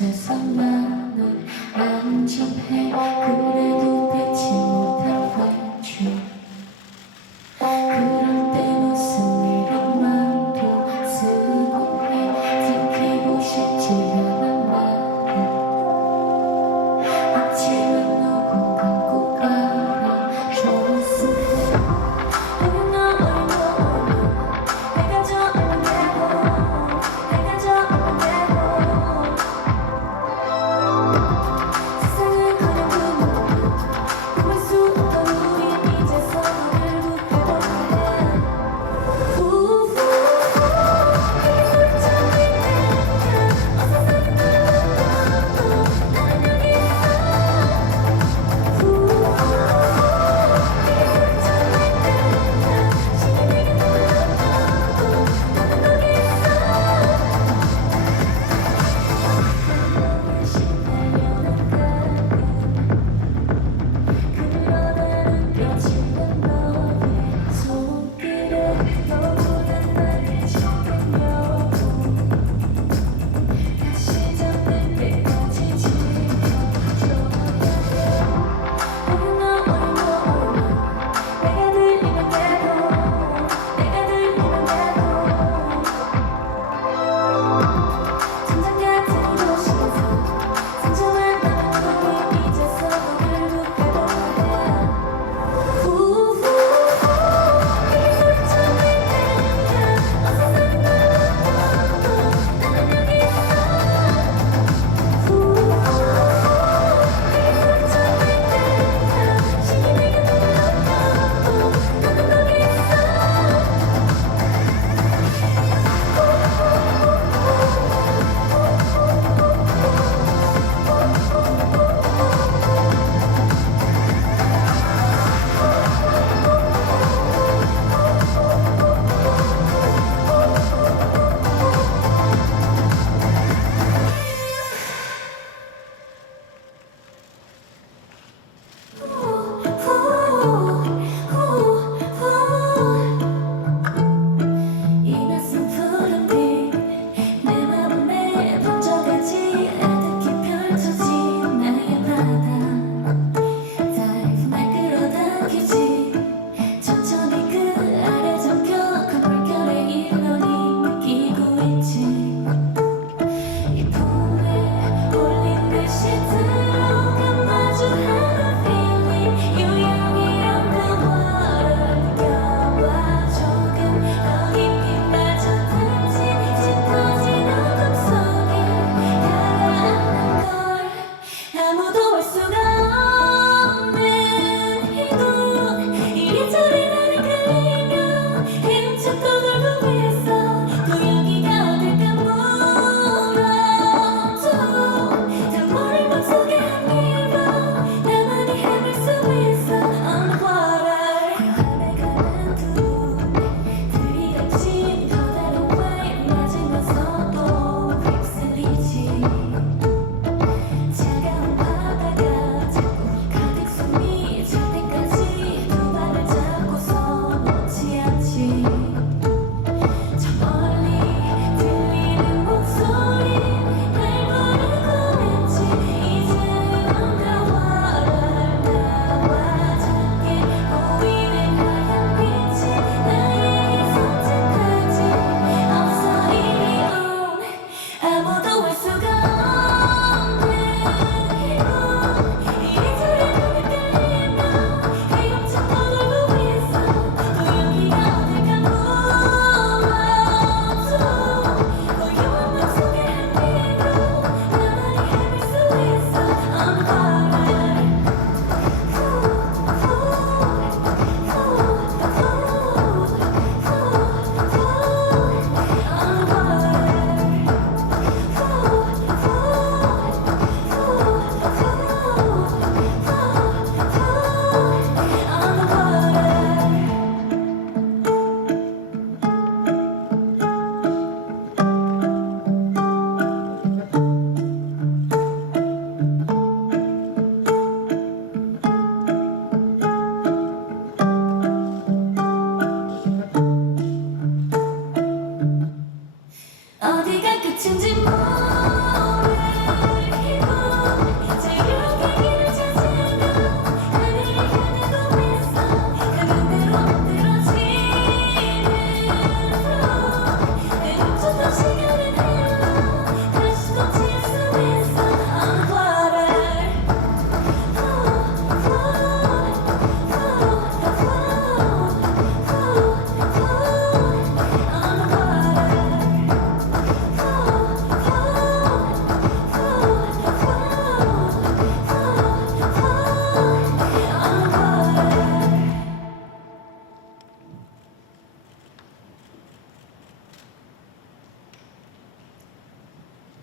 세상만을 안심해.